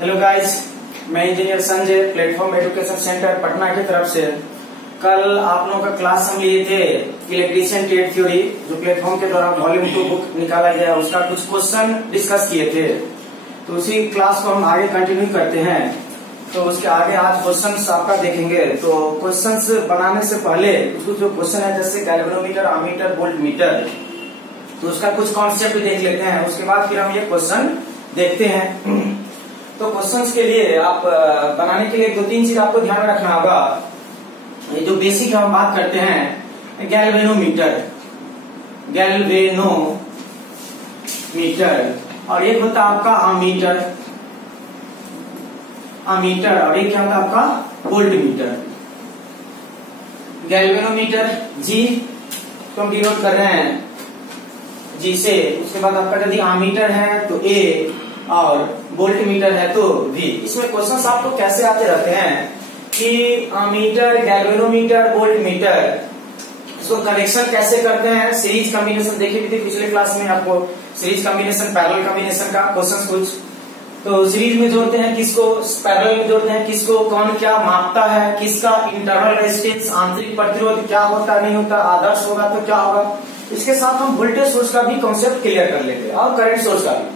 Hello guys, मैं engineer Sanjay platform education centre Patna की तरफ से। कल आप लोगों का क्लास हम लिए थे इलेक्ट्रिशियन ट्रेड थ्योरी, जो प्लेटफॉर्म के द्वारा वॉल्यूम 2 बुक निकाला गया, उसका कुछ क्वेश्चन डिस्कस किए थे। तो उसी क्लास को हम आगे कंटिन्यू करते हैं। तो उसके आगे आज क्वेश्चंस आपका देखेंगे। तो क्वेश्चंस बनाने से पहले उसको जो क्वेश्चन है, जैसे गैल्वेनोमीटर, अमीटर, वोल्ट मीटर, तो उसका कुछ कॉन्सेप्ट देख लेते हैं। उसके बाद फिर हम ये क्वेश्चन देखते हैं। तो क्वेश्चंस के लिए आप बनाने के लिए 2-3 चीज आपको ध्यान रखना होगा। ये जो बेसिक हम बात करते हैं, गैल्वेनोमीटर, और एक होता है आपका अमीटर, और एक क्या होता है आपका वोल्ट मीटर। गैल्वेनोमीटर जी तो हम डिनोट कर रहे हैं जी से। उसके बाद आपका यदि अमीटर है तो ए, और वोल्ट मीटर है तो V। इसमें क्वेश्चंस आपको कैसे आते रहते हैं कि अमीटर, गैल्वेनोमीटर, वोल्ट मीटर, इसको कनेक्शन कैसे करते हैं। सीरीज कॉम्बिनेशन देखी भी थी पिछले क्लास में, आपको सीरीज कॉम्बिनेशन, पैरेलल कॉम्बिनेशन का क्वेश्चन कुछ। तो सीरीज में जोड़ते हैं किसको, पैरेलल में जोड़ते हैं किसको, कौन क्या मापता है, किसका इंटरनल रेजिस्टेंस, आंतरिक प्रतिरोध क्या होता नहीं होता, आदर्श होगा तो क्या होगा। इसके साथ हम वोल्टेज सोर्स का भी कॉन्सेप्ट क्लियर कर लेते हैं और करंट सोर्स का भी।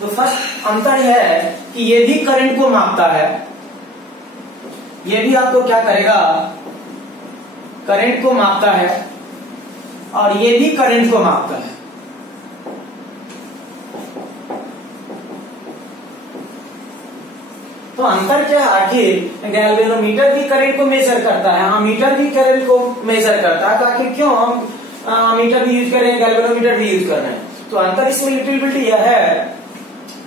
तो फर्स्ट अंतर है कि ये भी करंट को मापता है, ये भी आपको क्या करेगा, करंट को मापता है, और ये भी करंट को मापता है। तो अंतर क्या है, आखिर गैल्वेनोमीटर भी करंट को मेजर करता है, अमीटर भी करंट को मेजर करता है। तो आखिर क्यों हम अमीटर भी यूज कर रहे हैं, गैल्वेनोमीटर भी यूज कर रहे हैं। तो अंतर इसमें लिटिल बिट यह है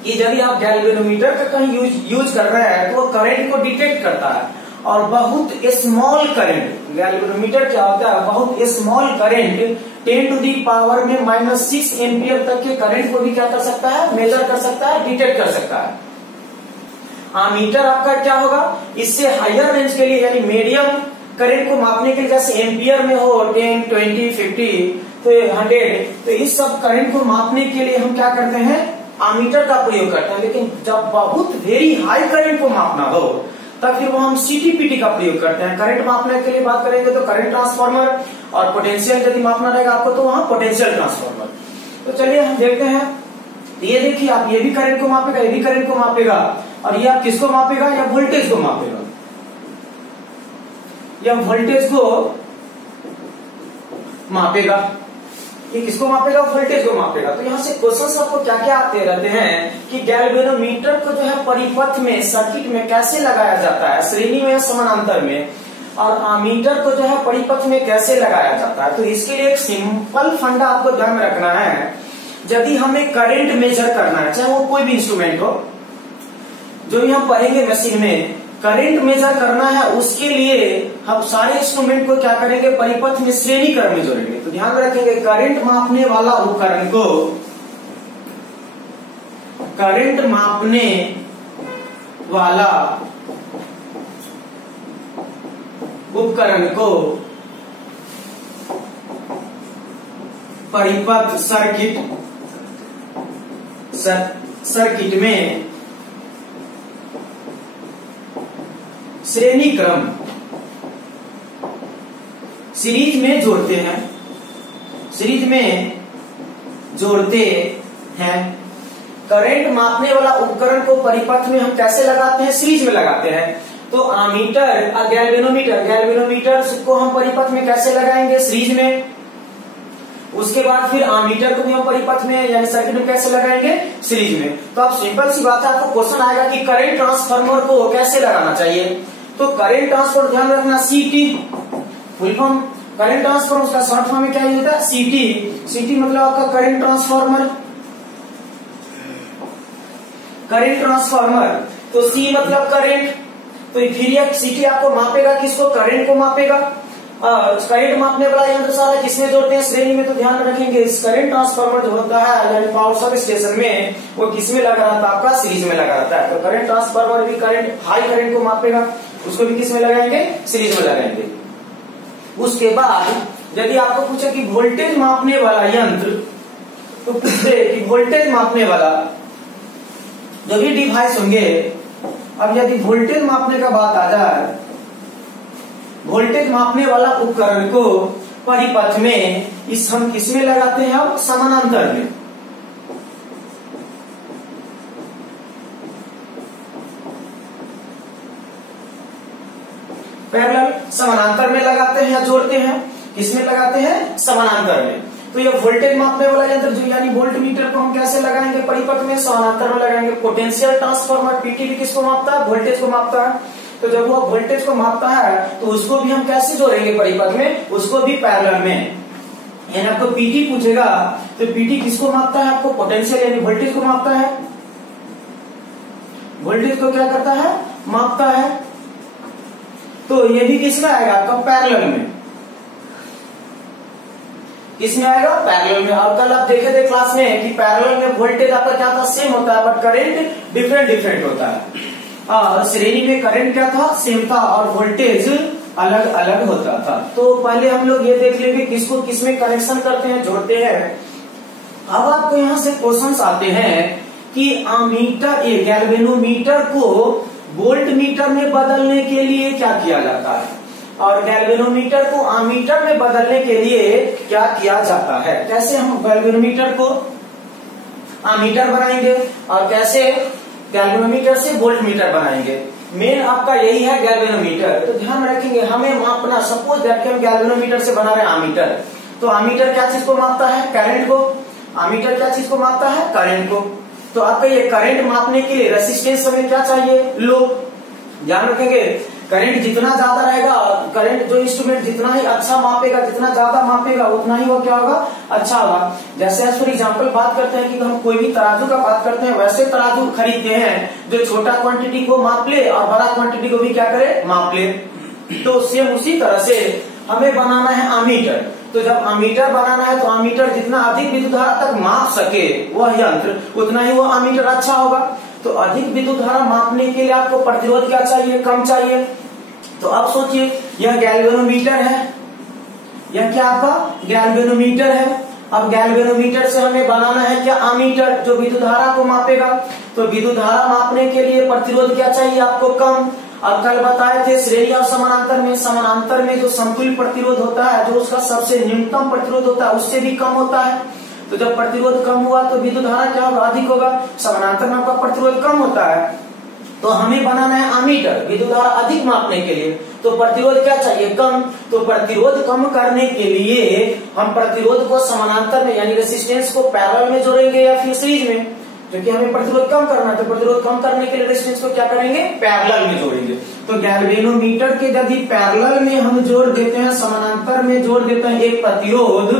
कि जब आप गैल्वेनोमीटर का कहीं यूज कर रहे हैं तो वो करंट को डिटेक्ट करता है, और बहुत स्मॉल करंट, गैल्वेनोमीटर क्या होता है, बहुत small current 10 to the power में -6 एम्पियर तक के करंट को भी क्या कर सकता है, मेजर कर सकता है, डिटेक्ट कर सकता है। अमीटर आपका क्या होगा, इससे हायर रेंज के लिए, यानी मीडियम करंट को मापने के लिए, जैसे एम्पियर में हो 10, 20, 50 तो 100, तो इस सब करंट को मापने के लिए हम क्या करते हैं, अमीटर का प्रयोग करते हैं। लेकिन जब बहुत वेरी हाई करंट को मापना हो तब फिर वो हम सीटीपीटी का प्रयोग करते हैं। करंट मापने के लिए बात करेंगे तो करंट ट्रांसफार्मर, और पोटेंशियल यदि मापना रहेगा आपको तो वहां पोटेंशियल ट्रांसफार्मर। तो चलिए हम देखते हैं। ये देखिए, आप ये भी करंट को मापेगा, ये भी करंट को मापेगा, और ये आप किसको मापेगा, या वोल्टेज को मापेगा, या वोल्टेज को मापेगा। ये किसको मापेगा, वोल्टेज को मापेगा। तो यहाँ से क्वेश्चन आपको क्या क्या आते रहते हैं कि गैल्वेनोमीटर को जो है परिपथ में, सर्किट में कैसे लगाया जाता है, श्रेणी में या समानांतर में, और अमीटर को जो है परिपथ में कैसे लगाया जाता है। तो इसके लिए एक सिंपल फंडा आपको ध्यान में रखना है। यदि हमें करंट मेजर करना है, चाहे वो कोई भी इंस्ट्रूमेंट हो, जो भी हम पढ़ेंगे मशीन में, करंट मेजर करना है, उसके लिए हम सारे इंस्ट्रूमेंट को क्या करेंगे, परिपथ में श्रेणी क्रम में जोड़ेंगे। तो ध्यान रखेंगे, करंट मापने वाला उपकरण को, करंट मापने वाला उपकरण को परिपथ सर्किट में श्रेणी क्रम, सीरीज में जोड़ते हैं, सीरीज में जोड़ते हैं। करंट मापने वाला उपकरण को परिपथ में हम कैसे लगाते हैं, सीरीज में लगाते हैं। तो अमीटर और गैल्वेनोमीटर को हम परिपथ में कैसे लगाएंगे, सीरीज में। उसके बाद फिर अमीटर को भी हम परिपथ में, यानी सर्किट में कैसे लगाएंगे, सीरीज में। तो अब सिंपल सी बात है, आपको क्वेश्चन आएगा कि करंट ट्रांसफार्मर को कैसे लगाना चाहिए। तो करंट ट्रांसफर ध्यान रखना, सीटी फुल फॉर्म, करंट ट्रांसफार्मर उसका शॉर्ट फॉर्म में क्या होता है, सीटी मतलब आपका करंट ट्रांसफार्मर, करंट ट्रांसफार्मर। तो सी मतलब करंट, तो फिर यह सीटी आपको मापेगा किसको, करंट को मापेगा। करंट मापने वाला यंत्र सारा किसमें जोड़ते हैं, श्रेणी में। तो ध्यान रखेंगे, इस करंट ट्रांसफार्मर जो होता है, यानी पावर सब स्टेशन में, वो किसमें लगा रहता है, आपका सीरीज में लगा रहता है। तो करंट ट्रांसफार्मर भी करंट, हाई करंट को मापेगा, उसको भी किसमें लगाएंगे, सीरीज में लगाएंगे। उसके बाद यदि आपको पूछे कि वोल्टेज मापने वाला यंत्र, तो पूछते कि वोल्टेज मापने वाला जो भी डिवाइस होंगे, अब यदि वोल्टेज मापने का बात आ जाए, वोल्टेज मापने वाला उपकरण को परिपथ में हम किसमें लगाते हैं? अब समानांतर में। पैरेलल, समानांतर में लगाते हैं या जोड़ते हैं? किसमें लगाते हैं? समानांतर में। तो ये वोल्टेज मापने वाला यंत्र जो यानी वोल्ट मीटर को हम कैसे लगाएंगे? परिपथ में, समानांतर में लगाएंगे। पोटेंशियल ट्रांसफार्मर पीटी भी किसको मापता है? वोल्टेज को मापता है। तो जब वो वोल्टेज को मापता है तो उसको भी हम कैसे जोड़ेंगे परिपथ में? उसको भी पैरेलल में। यानी आपको पीटी पूछेगा तो पीटी किसको मापता है? आपको पोटेंशियल यानी वोल्टेज को मापता है। वोल्टेज को क्या करता है? मापता है। तो ये भी किसमें आएगा? आपका पैरेलल में। किसमें आएगा? पैरेलल में। और कल आप देखे थे क्लास में कि पैरेलल में वोल्टेज आपका क्या था? सेम होता है, बट करंट डिफरेंट होता है। और श्रेणी में करंट क्या था? सेम था, और वोल्टेज अलग अलग होता था। तो पहले हम लोग ये देख लेंगे किसको किसमें कनेक्शन करते हैं, जोड़ते हैं। अब आपको यहाँ से क्वेश्चंस आते हैं कि अमीटर, गैल्वेनोमीटर को वोल्ट मीटर में बदलने के लिए क्या किया जाता है, और गैल्वेनोमीटर को अमीटर में बदलने के लिए क्या किया जाता है। कैसे हम गैल्वेनोमीटर को अमीटर बनाएंगे और कैसे गैल्वेनोमीटर से वोल्ट मीटर बनाएंगे। मेन आपका यही है गैल्वेनोमीटर। तो ध्यान रखेंगे, हमें मापना, सपोज दैट कि हम गैल्वेनोमीटर से बना रहे हैं अमीटर। तो अमीटर क्या चीज को मापता है? करंट को। अमीटर क्या चीज को मापता है? करंट को। तो आपका ये करंट मापने के लिए रेसिस्टेंस हमें क्या चाहिए? लो। ध्यान रखेंगे, करंट जितना ज्यादा रहेगा, करंट जो इंस्ट्रूमेंट जितना ही अच्छा मापेगा, जितना ज्यादा मापेगा, उतना ही वो क्या होगा? अच्छा होगा। जैसे एज फॉर एग्जाम्पल बात करते हैं कि हम कोई भी तराजू का बात करते हैं, वैसे तराजू खरीदते हैं जो छोटा क्वांटिटी को माप ले और बड़ा क्वांटिटी को भी क्या करे? माप ले। तो सेम उसी तरह से हमें बनाना है अमीटर। तो जब अमीटर बनाना है तो अमीटर जितना अधिक विद्युत धारा तक माप सके वह यंत्र, उतना ही वह अमीटर अच्छा होगा। तो अधिक विद्युत धारा मापने के लिए आपको प्रतिरोध क्या चाहिए? कम चाहिए। तो अब सोचिए, यह गैल्वेनोमीटर है, यह क्या आपका गैल्वेनोमीटर है। अब गैल्वेनोमीटर से हमें बनाना है क्या? अमीटर, जो विद्युत धारा को मापेगा। तो विद्युत धारा मापने के लिए प्रतिरोध क्या चाहिए आपको? कम। अब कल बताए थे श्रेणी और समानांतर में जो समतुल्य प्रतिरोध होता है, जो उसका सबसे न्यूनतम प्रतिरोध होता है, उससे भी कम होता है। तो जब प्रतिरोध कम हुआ तो विद्युत धारा क्या होगा? अधिक होगा। समानांतर में आपका प्रतिरोध कम होता है, तो हमें बनाना है अमीटर, विद्युत धारा अधिक मापने के लिए। तो प्रतिरोध क्या चाहिए? कम। तो प्रतिरोध कम करने के लिए हम प्रतिरोध को समानांतर में यानी रेसिस्टेंस को पैरेलल में जोड़ेंगे या फिर सीरीज में, क्योंकि हमें प्रतिरोध कम करना है। तो प्रतिरोध कम करने के लिए रेसिस्टेंस को क्या करेंगे? पैरेलल में जोड़ेंगे। तो गैल्वेनोमीटर के यदि पैरेलल में हम जोड़ देते हैं, समानांतर में जोड़ देते हैं एक प्रतिरोध,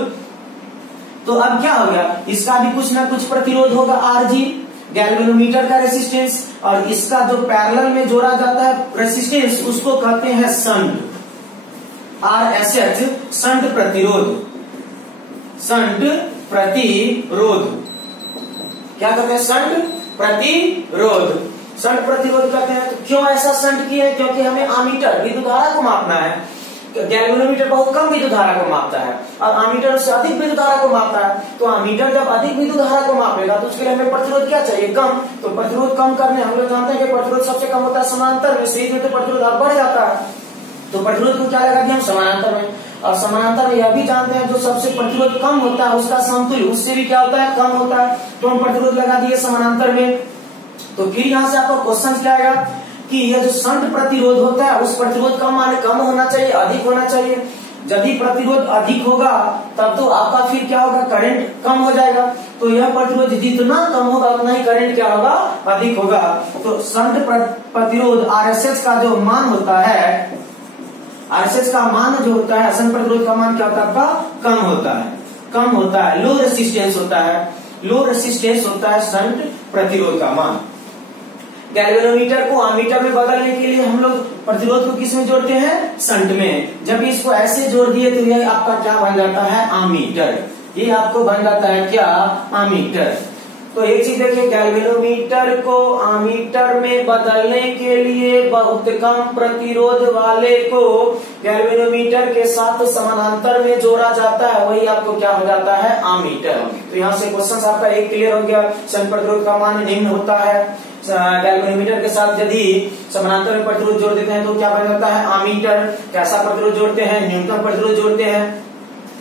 तो अब क्या हो गया? इसका भी कुछ ना कुछ प्रतिरोध होगा, आरजी, गैल्वेनोमीटर का रेसिस्टेंस, और इसका जो पैरेलल में जोड़ा जाता है रेसिस्टेंस, उसको कहते हैं शंट, आरएसएच, शंट प्रतिरोध। शंट प्रतिरोध क्या कहते हैं? शंट प्रतिरोध। शंट प्रतिरोध कहते हैं। तो क्यों ऐसा शंट किया है? क्योंकि हमें अमीटर, विद्युत धारा को मापना है। गैल्वेनोमीटर बहुत कम विद्युत धारा को मापता है और अमीटर से अधिक विद्युत धारा को मापता है। तो अमीटर जब अधिक विद्युत धारा को मापेगा तो उसके लिए हमें प्रतिरोध क्या चाहिए? कम। तो प्रतिरोध कम करने हम लोग जानते हैं कि प्रतिरोध सबसे कम होता है समानांतर में, सीरीज में तो प्रतिरोध और बढ़ जाता है। तो प्रतिरोध को क्या लगा दिया हम? समानांतर में। और समानांतर में यह भी जानते हैं जो सबसे प्रतिरोध कम होता है उसका समतुल्य उससे भी क्या होता है? कम होता है। तो हम प्रतिरोध लगा दिए समानांतर में। तो फिर यहाँ से आपका क्वेश्चन क्या आएगा कि यह जो शंट प्रतिरोध होता है उस प्रतिरोध का मान कम होना चाहिए, अधिक होना चाहिए। यदि प्रतिरोध अधिक होगा तब तो आपका फिर क्या होगा? करंट कम हो जाएगा। तो यह प्रतिरोध जितना कम होगा उतना ही करंट क्या होगा? अधिक होगा। तो शंट प्रतिरोध आरएसएस का जो मान होता है, आरएसएस का मान जो होता है, शंट प्रतिरोध का मान क्या होता है? आपका कम होता है, कम होता है, लो रेसिस्टेंस होता है, लो रेसिस्टेंस होता है शंट प्रतिरोध का मान। गैल्वेनोमीटर को अमीटर में बदलने के लिए हम लोग प्रतिरोध को किस में जोड़ते हैं? शंट में। जब इसको ऐसे जोड़ दिए तो यह आपका क्या बन जाता है? अमीटर। ये आपको बन जाता है क्या? अमीटर। तो एक चीज देखिए, गैल्वेनोमीटर को आमीटर में बदलने के लिए बहुत कम प्रतिरोध वाले को गैल्वेनोमीटर के साथ समानांतर में जोड़ा जाता है, वही आपको क्या हो जाता है, आमीटर। तो यहाँ से क्वेश्चन आपका एक क्लियर हो गया, सन प्रतिरोध का मान निम्न होता है। गैल्वेनोमीटर के साथ यदि समानांतर में प्रतिरोध जोड़ देते हैं तो क्या बन जाता है, आमीटर। कैसा प्रतिरोध जोड़ते हैं, न्यूनतम प्रतिरोध जोड़ते हैं।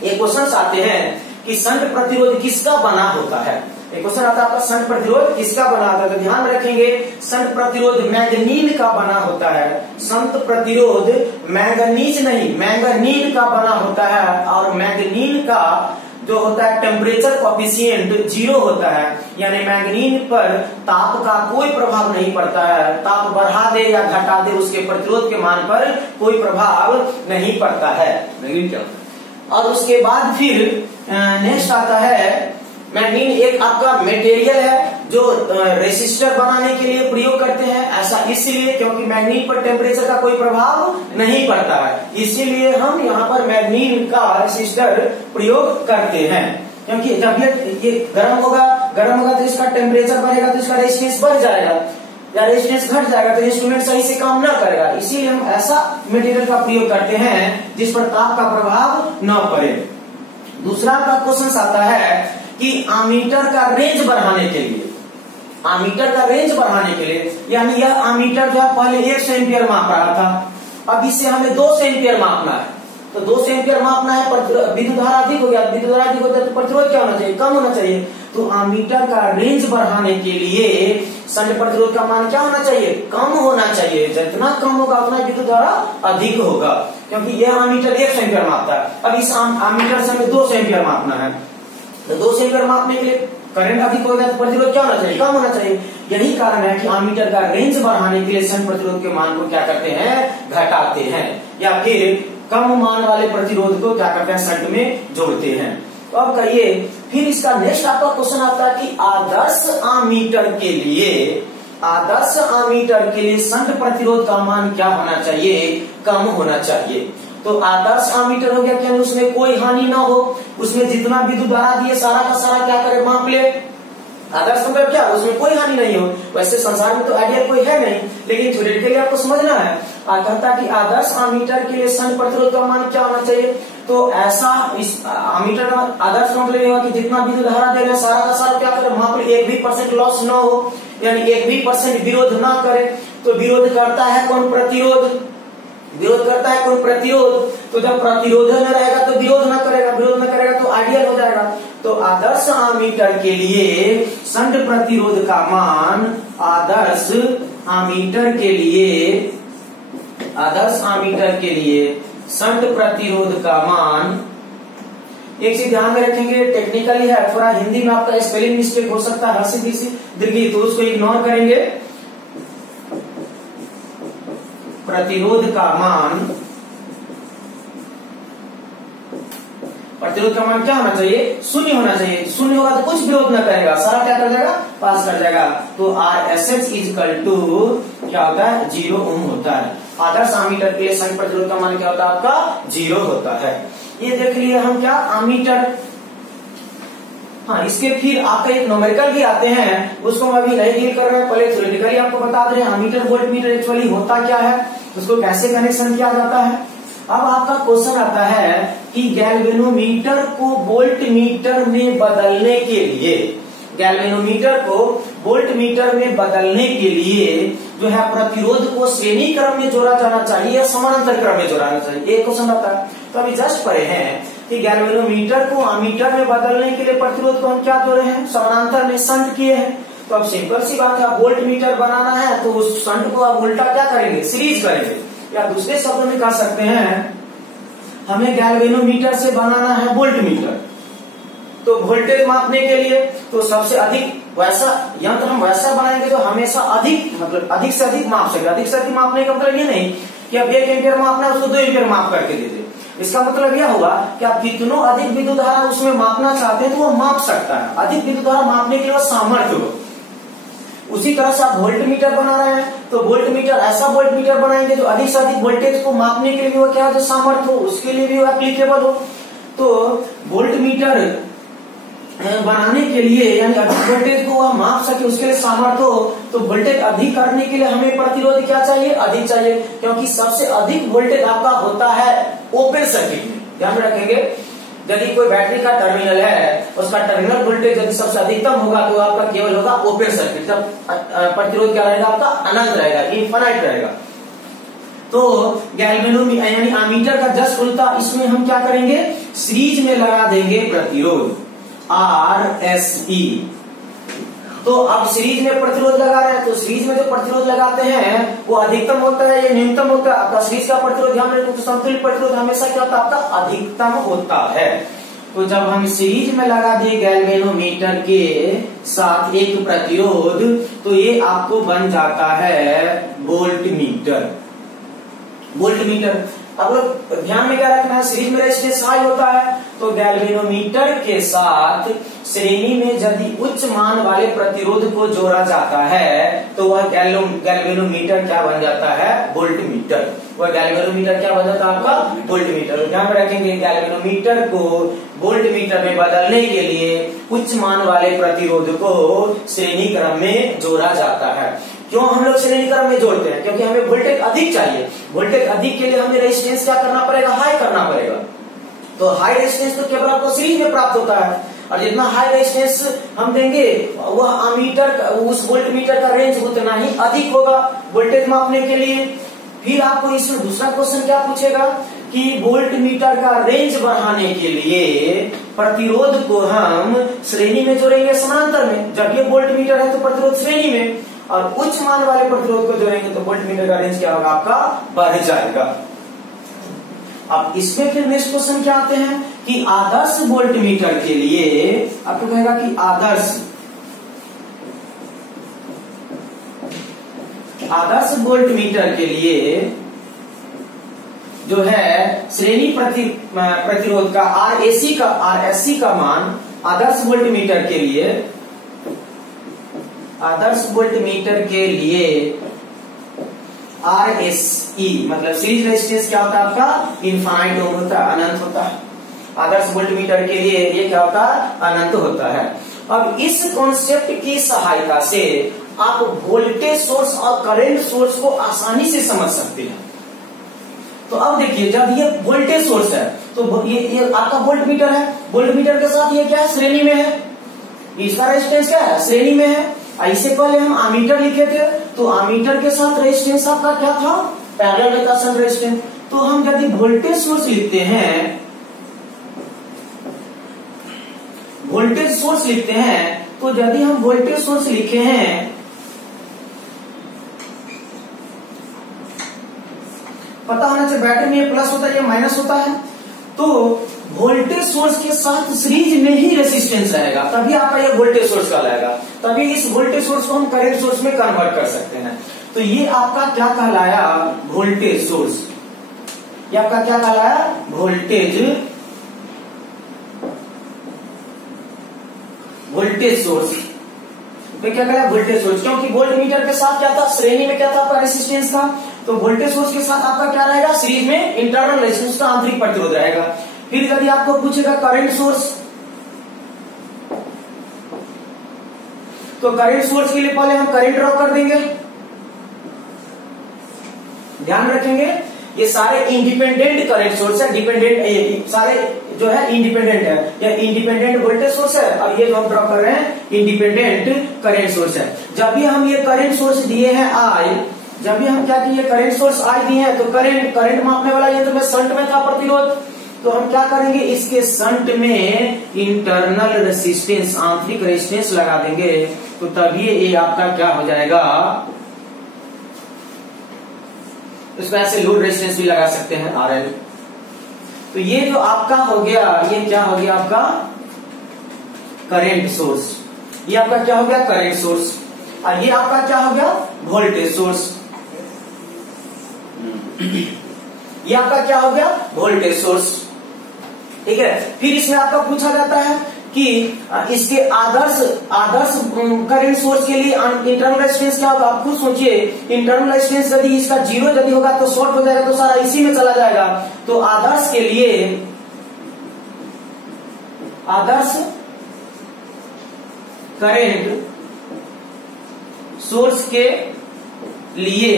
एक क्वेश्चन आते हैं कि संट प्रतिरोध किसका बना होता है। एक क्वेश्चन आता है आपका, संट प्रतिरोध किसका बना होता है, तो ध्यान रखेंगे संट प्रतिरोध मैंगनीज का बना होता है। संट प्रतिरोध मैंगनीज नहीं, मैंगनीज का बना होता है। और मैंगनीज का जो होता है टेम्परेचर कोएफिशिएंट 0 होता है, यानी मैंगनीज पर ताप का कोई प्रभाव नहीं पड़ता है। ताप बढ़ा दे या घटा दे, उसके प्रतिरोध के मान पर कोई प्रभाव नहीं पड़ता है। मैंगनीज क्या, और उसके बाद फिर नेक्स्ट आता है, मैंगनीज एक आपका मटेरियल है जो रेसिस्टर बनाने के लिए प्रयोग करते हैं। ऐसा इसलिए क्योंकि मैंगनीज पर टेम्परेचर का कोई प्रभाव नहीं पड़ता है, इसीलिए हम यहाँ पर मैंगनीज का रेसिस्टर प्रयोग करते हैं। क्योंकि जब ये गर्म होगा तो इसका टेम्परेचर बढ़ेगा तो इसका रेजिस्टेंस बढ़ जाएगा, या रेजिस्टेंस घट जाएगा तो इंस्ट्रूमेंट सही से काम न करेगा। इसीलिए हम ऐसा मटेरियल का प्रयोग करते हैं जिस पर ताप का प्रभाव न पड़े। दूसरा का क्वेश्चन आता है कि आमीटर का रेंज बढ़ाने के लिए, आमीटर का रेंज बढ़ाने के लिए, यानी यह आमीटर जो है पहले 100 एम्पियर माप रहा था, अब इससे हमें 200 एम्पियर मापना है। तो 200 एम्पियर मापना है, विद्युत धारा अधिक हो गया, विद्युत धारा अधिक होता है तो प्रतिरोध क्या होना चाहिए, कम होना चाहिए। तो आमीटर का रेंज बढ़ाने के लिए संट प्रतिरोध का मान क्या होना चाहिए, कम होना चाहिए। जितना कम होगा उतना विद्युत धारा अधिक होगा, क्योंकि यह आमीटर 100 एम्पियर मापता है। अब इस आमीटर से हमें 200 एम्पियर मापना है, तो 200 एम्पियर मापने के लिए करंट अधिक होगा तो प्रतिरोध क्या होना चाहिए, कम होना चाहिए। यही कारण है कि आमीटर का रेंज बढ़ाने के लिए संट प्रतिरोध के मान को क्या करते हैं, घटाते हैं, या फिर कम मान वाले प्रतिरोध को क्या करते हैं, संट में जोड़ते हैं। तो अब कहिए, फिर इसका नेक्स्ट आपका क्वेश्चन आता है कि आदर्श आमीटर के लिए, आदर्श आमीटर के लिए संट प्रतिरोध का मान क्या होना चाहिए, कम होना चाहिए। तो आदर्श आमीटर हो गया कि उसमें कोई हानि ना हो, उसमें जितना विद्युत धारा दिए सारा का सारा क्या करे, माप ले। आदर्श मतलब क्या, उसमें कोई हानि नहीं हो। वैसे संसार में तो आइडियल कोई है नहीं, लेकिन थ्योरेटिकली आपको समझना है। कहता कि आदर्श आमीटर के लिए संट प्रतिरोध का मान क्या होना चाहिए। तो ऐसा इस आमीटर का आदर्श मतलब ये होगा कि जितना विद्युत धारा दे रहे सारा का सारा क्या करे, वहां पर 1% लॉस न हो, यानी 1% विरोध ना करे। तो विरोध करता है कौन, प्रतिरोध। विरोध करता है कौन, प्रतिरोध। तो जब प्रतिरोध न रहेगा तो विरोध न करेगा, विरोध न करेगा तो आइडियल हो जाएगा। तो आदर्श आमीटर के लिए संट प्रतिरोध का मान, आदर्श आमीटर के लिए, आदर्श आमीटर के लिए संट प्रतिरोध का मान, एक चीज ध्यान में रखेंगे, टेक्निकली है थोड़ा, हिंदी में आपका स्पेलिंग मिस्टेक हो सकता है, हंसी दीर्घी दीर्घी, तो उसको इग्नोर करेंगे। प्रतिरोध का मान, प्रतिरोध का मान क्या होना चाहिए, शून्य होना चाहिए। शून्य होगा तो कुछ विरोध न करेगा, सारा क्या कर जाएगा, पास कर जाएगा। तो RSH इक्वल टू क्या होता है, 0 ओम होता है। आदर्श आमीटर के लिए संट प्रतिरोध का मान क्या होता है, आपका 0 होता है। ये देख लिए हम क्या, आमीटर। हाँ, इसके फिर आपका एक न्यूमेरिकल भी आते हैं, उसको मैं अभी नहीं डील कर रहा हूं, पहले थ्योरेटिकली आपको बता दे रहे हैं आमीटर वोल्ट मीटर एक्चुअली होता क्या है, उसको कैसे कनेक्शन किया जाता है। अब आपका क्वेश्चन आता है कि गैल्वेनोमीटर को वोल्ट मीटर में बदलने के लिए, गैल्वेनोमीटर को वोल्ट मीटर में बदलने के लिए जो है प्रतिरोध को श्रेणी क्रम में जोड़ा जाना चाहिए या समानांतर क्रम में जोड़ना चाहिए, एक क्वेश्चन आता है। तो अभी जस्ट पढ़े हैं कि गैल्वेनोमीटर को आमीटर में बदलने के लिए प्रतिरोध को हम क्या जोड़े हैं, समानांतर में संट किए हैं। तो अब सिंपल सी बात है, वोल्ट मीटर बनाना है तो उस संट को आप उल्टा क्या करेंगे, सीरीज करेंगे, या दूसरे शब्दों में कह सकते हैं हमें गैल्वेनोमीटर से बनाना है वोल्ट मीटर। तो वोल्टेज मापने के लिए तो सबसे अधिक वैसा यंत्र हम वैसा बनाएंगे तो हमेशा अधिक, मतलब अधिक से अधिक माप सके। अधिक से अधिक मापने का मतलब ये नहीं कि अब 1 एम्पियर मापना है उसको 2 एम्पियर माप करके दे दे। इसका मतलब यह होगा कि आप कितनों अधिक विद्युत धारा उसमें मापना चाहते हैं तो वो माप सकता है। अधिक विद्युत धारा मापने के लिए सामर्थ्य हो। उसी तरह से आप वोल्ट मीटर बना रहे हैं तो वोल्ट मीटर, ऐसा वोल्ट मीटर बनाएंगे जो अधिक से अधिक वोल्टेज को मापने के लिए भी वो क्या हो, सामर्थ्य हो, उसके लिए भी वो एप्लीकेबल हो। तो वोल्ट मीटर बनाने के लिए यानी अधिक वोल्टेज को वह माप सके उसके लिए सामर्थ्य हो, तो वोल्टेज अधिक करने के लिए हमें प्रतिरोध क्या चाहिए, अधिक चाहिए, क्योंकि सबसे अधिक वोल्टेज आपका होता है ओपन सर्किट में। ध्यान रखेंगे, यदि कोई बैटरी का टर्मिनल है, उसका टर्मिनल वोल्टेज यदि सबसे अधिकतम होगा तो आपका केवल होगा ओपन सर्किट, जब प्रतिरोध क्या रहेगा आपका अनंत रहेगा, इनफाइनाइट रहेगा। तो गैल्वेनोमीटर यानी अमीटर का जस्ट उल्टा इसमें हम क्या करेंगे, सीरीज में लगा देंगे प्रतिरोध RSE। तो अब सीरीज में प्रतिरोध लगा रहे हैं, तो सीरीज में जो प्रतिरोध लगाते हैं वो अधिकतम होता है या न्यूनतम होता है आपका सीरीज का प्रतिरोध। ध्यान रखें, तो समतुल्य प्रतिरोध हमेशा क्या होता है आपका अधिकतम होता है। तो जब हम सीरीज में लगा दिए गैल्वेनोमीटर के साथ एक प्रतिरोध, तो ये आपको बन जाता है वोल्टमीटर। वोल्टमीटर अब लोग ध्यान में क्या रखना है, सीरीज में रेजिस्टेंस हाई होता है, तो गैल्वेनोमीटर के साथ श्रेणी में यदि उच्च मान वाले प्रतिरोध को जोड़ा जाता है तो वह गैल्वेनोमीटर क्या बन जाता है, वोल्टमीटर। वह गैल्वेनोमीटर क्या बन जाता है आपका वोल्टमीटर। ध्यान में रखेंगे, गैल्वेनोमीटर को वोल्टमीटर में बदलने के लिए उच्च मान वाले प्रतिरोध को श्रेणी क्रम में जोड़ा जाता है। क्यों हम लोग श्रेणी क्रम में जोड़ते हैं, क्योंकि हमें वोल्टेज अधिक चाहिए। वोल्टेज अधिक के लिए हमें रेजिस्टेंस क्या करना पड़ेगा, हाई करना पड़ेगा। तो हाई रेजिस्टेंस तो केवल आपको सीरीज में प्राप्त होता है, और जितना हाई रेजिस्टेंस हम देंगे वह अमीटर उस वोल्टमीटर का रेंज उतना ही अधिक होगा वोल्टेज मापने के लिए। फिर आपको इसमें दूसरा क्वेश्चन क्या पूछेगा कि वोल्टमीटर का रेंज बढ़ाने के लिए प्रतिरोध को हम श्रेणी में जोड़ेंगे समानांतर में। जब ये वोल्टमीटर है तो प्रतिरोध श्रेणी में, और उच्च मान वाले प्रतिरोध को जोड़ेंगे तो वोल्टमीटर का रेंज क्या होगा आपका बढ़ जाएगा। अब इसमें फिर नेक्स्ट क्वेश्चन क्या आते हैं कि आदर्श वोल्टमीटर के लिए आपको कहेगा कि आदर्श वोल्टमीटर के लिए जो है श्रेणी प्रतिरोध का RSC का मान आदर्श वोल्टमीटर के लिए RSE मतलब सीरीज रेजिस्टेंस क्या होता है आपका इनफाइनाइट ओम होता है, अनंत होता है। आदर्श वोल्टमीटर के लिए ये क्या होता है, अनंत होता है। अब इस कॉन्सेप्ट की सहायता से आप वोल्टेज सोर्स और करंट सोर्स को आसानी से समझ सकते हैं। तो अब देखिए, जब ये वोल्टेज सोर्स है तो ये आपका वोल्टमीटर है, वोल्टमीटर के साथ ये क्या है, श्रेणी में है। इसका रेजिस्टेंस क्या है, श्रेणी में है। इससे पहले हम अमीटर लिखे थे, तो अमीटर के साथ रेजिस्टेंस आपका क्या था, पैरेलल रिकर्सन रेजिस्टेंस। तो हम यदि वोल्टेज सोर्स लिखते हैं, तो यदि हम वोल्टेज सोर्स लिखे हैं, पता होना चाहिए बैटरी में ये प्लस होता है या माइनस होता है। तो वोल्टेज सोर्स के साथ सीरीज में ही रेजिस्टेंस रहेगा, तभी आपका ये वोल्टेज सोर्स कहलाएगा। तभी इस वोल्टेज सोर्स को हम करंट सोर्स में कन्वर्ट कर सकते हैं। तो ये आपका क्या कहलाया, वोल्टेज सोर्स। ये आपका क्या कहलाया, वोल्टेज सोर्स। तो क्या कहलाया, वोल्टेज सोर्स, क्योंकि वोल्टमीटर के साथ क्या था, श्रेणी में क्या था आपका रेजिस्टेंस था। तो वोल्टेज सोर्स के साथ आपका क्या रहेगा, सीरीज में इंटरनल रेजिस्टेंस का आंतरिक प्रतिरोध रहेगा। फिर यदि आपको पूछेगा करंट सोर्स, तो करंट सोर्स के लिए पहले हम करंट ड्रॉ कर देंगे। ध्यान रखेंगे, ये सारे इंडिपेंडेंट करंट सोर्स है, डिपेंडेंट सारे जो है इंडिपेंडेंट है। यह इंडिपेंडेंट वोल्टेज सोर्स है, और ये जो हम ड्रॉ कर रहे हैं इंडिपेंडेंट करंट सोर्स है। जब भी हम ये करंट सोर्स दिए हैं I, जब भी हम क्या किए, करंट सोर्स I दिए हैं, तो करंट मापने वाला यंत्र में शंट में था प्रतिरोध, तो हम क्या करेंगे, इसके शंट में इंटरनल रेजिस्टेंस आंतरिक रेजिस्टेंस लगा देंगे। तो तभी ये आपका क्या हो जाएगा, इसमें ऐसे लोड रेजिस्टेंस भी लगा सकते हैं RL। तो ये जो आपका हो गया, ये क्या हो गया आपका करंट सोर्स। ये आपका क्या हो गया, करंट सोर्स। और ये आपका क्या हो गया, वोल्टेज सोर्स। ये आपका क्या हो गया, वोल्टेज सोर्स। ठीक है। फिर इसमें आपका पूछा जाता है कि इसके आदर्श करंट सोर्स के लिए इंटरनल रेजिस्टेंस क्या होगा। आप खुद सोचिए, इंटरनल रेजिस्टेंस यदि इसका 0 यदि होगा तो शॉर्ट हो जाएगा, तो सारा इसी में चला जाएगा। तो आदर्श करंट सोर्स के लिए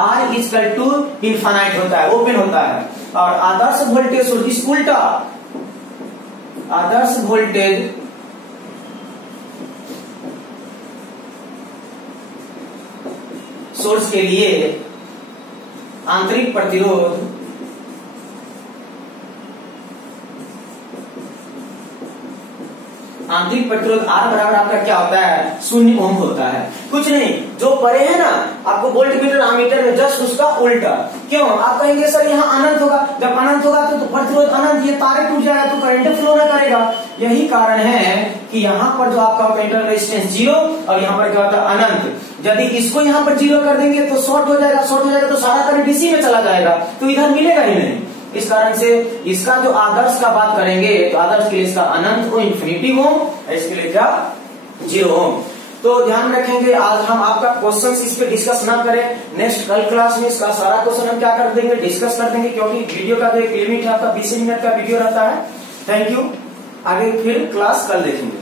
R इक्वल टू इनफाइनाइट होता है, ओपन होता है, और आदर्श वोल्टेज सोर्स इसको उल्टा, आदर्श वोल्टेज सोर्स के लिए आंतरिक प्रतिरोध आंतरिक प्रतिरोध R बराबर आपका क्या होता है, 0 ओम होता है। कुछ नहीं, जो परे है ना आपको वोल्ट मीटर आमीटर में जस्ट उसका उल्टा। क्यों? आप कहेंगे सर यहाँ अनंत होगा, जब अनंत होगा तो प्रतिरोध अनंत, ये तारे टूट जाएगा तो करंट फ्लो ना करेगा। यही कारण है कि यहाँ पर जो आपका होता है इंटरनल रेजिस्टेंस 0 और यहाँ पर क्या होता है अनंत। यदि इसको यहाँ पर 0 कर देंगे तो शॉर्ट हो जाएगा, शॉर्ट हो जाएगा तो सारा करंट इसी में चला जाएगा, तो इधर मिलेगा ही नहीं। इस कारण से इसका जो आदर्श का बात करेंगे तो आदर्श के लिए इसका अनंत को इंफिनिटी ओम, इसके लिए क्या 0 ओम। तो ध्यान रखेंगे, आज हम आपका क्वेश्चन इस पे डिस्कस ना करें, नेक्स्ट कल क्लास में इसका सारा क्वेश्चन हम क्या कर देंगे, डिस्कस कर देंगे, क्योंकि वीडियो का जो एक लिमिट है आपका 20 मिनट का वीडियो रहता है। थैंक यू, आगे फिर क्लास कल देखेंगे।